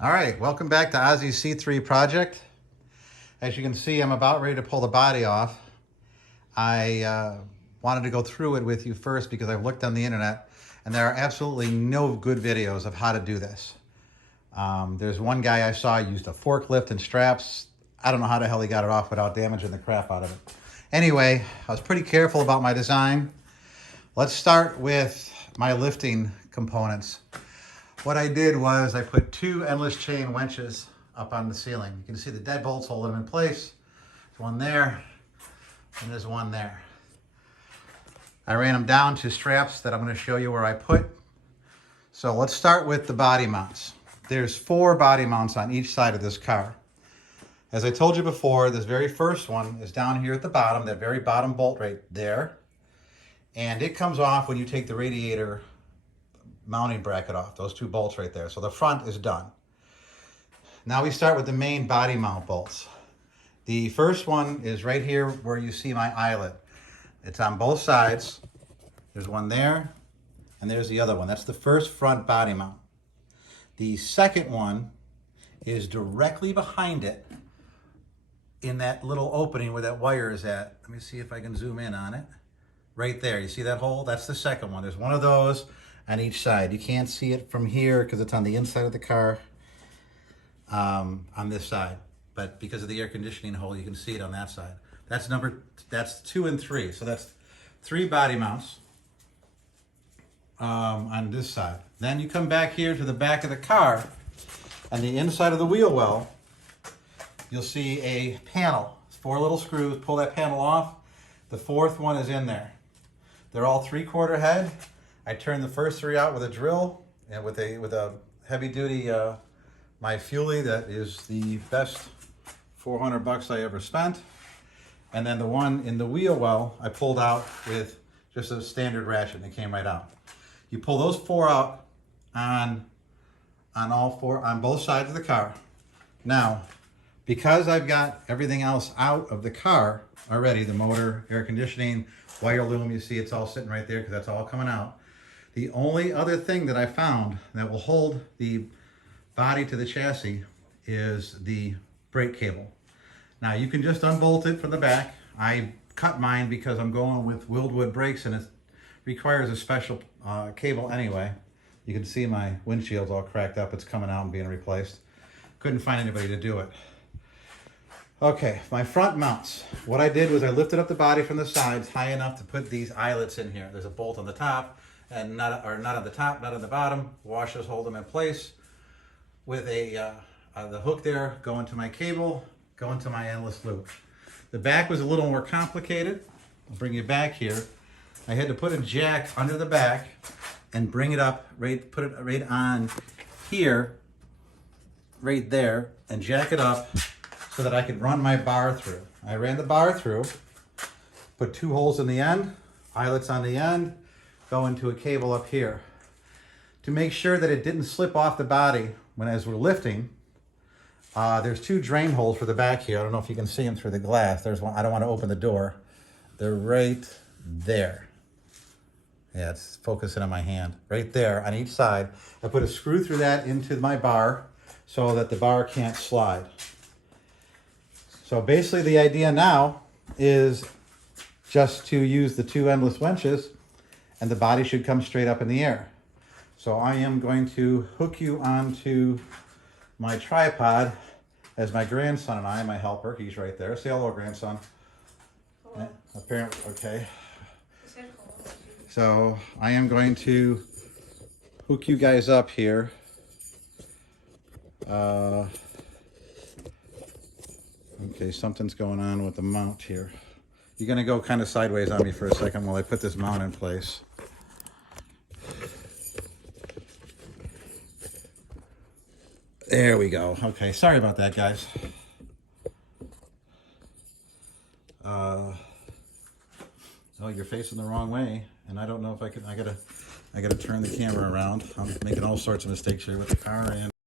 All right, welcome back to Ozzy's C3 project. As you can see, I'm about ready to pull the body off. I wanted to go through it with you first because I've looked on the internet and there are absolutely no good videos of how to do this. There's one guy I saw used a forklift and straps. I don't know how the hell he got it off without damaging the crap out of it. Anyway, I was pretty careful about my design. Let's start with my lifting components. What I did was I put two endless chain winches up on the ceiling. You can see the deadbolts holding them in place. There's one there, and there's one there. I ran them down to straps that I'm going to show you where I put. So let's start with the body mounts. There's 4 body mounts on each side of this car. As I told you before, this very first one is down here at the bottom, that very bottom bolt right there. And it comes off when you take the radiator mounting bracket off, those 2 bolts right there. So the front is done. Now we start with the main body mount bolts. The first one is right here where you see my eyelet. It's on both sides. There's one there, and there's the other one. That's the first front body mount. The second one is directly behind it in that little opening where that wire is at. Let me see if I can zoom in on it. Right there, you see that hole? That's the second one. There's one of those on each side. You can't see it from here because it's on the inside of the car on this side. But because of the air conditioning hole, you can see it on that side. That's 2 and 3. So that's 3 body mounts on this side. Then you come back here to the back of the car. On the inside of the wheel well, you'll see a panel. 4 little screws. Pull that panel off. The 4th one is in there. They're all 3/4 head. I turned the first 3 out with a drill and with a heavy duty my Fuelie that is the best $400 I ever spent. And then the one in the wheel well I pulled out with just a standard ratchet and it came right out. You pull those 4 out on both sides of the car. Now, because I've got everything else out of the car already, the motor, air conditioning, wire loom, you see it's all sitting right there because that's all coming out. The only other thing that I found that will hold the body to the chassis is the brake cable. Now you can just unbolt it from the back. I cut mine because I'm going with Wildwood brakes and it requires a special cable anyway. You can see my windshield's all cracked up. It's coming out and being replaced. Couldn't find anybody to do it. Okay, my front mounts. What I did was I lifted up the body from the sides high enough to put these eyelets in here. There's a bolt on the top and not on the top, not on the bottom. Washers hold them in place with the hook there going to my cable, going to my endless loop. The back was a little more complicated. I'll bring you back here. I had to put a jack under the back and bring it up, put it right on here, right there, and jack it up so that I could run my bar through. I ran the bar through, put 2 holes in the end, eyelets on the end, go into a cable up here. To make sure that it didn't slip off the body as we're lifting, there's 2 drain holes for the back here. I don't know if you can see them through the glass. There's one. I don't want to open the door. They're right there. Yeah, it's focusing on my hand. Right there on each side. I put a screw through that into my bar so that the bar can't slide. So basically the idea now is just to use the 2 endless winches and the body should come straight up in the air. So I am going to hook you onto my tripod as my grandson and I, my helper, he's right there. Say hello, grandson. Hello. Apparently, okay. So I am going to hook you guys up here. Okay, something's going on with the mount here. You're gonna go kind of sideways on me for a second while I put this mount in place. There we go. Okay, sorry about that, guys. Oh, you're facing the wrong way, and I don't know if I can. I gotta turn the camera around. I'm making all sorts of mistakes here with the car and.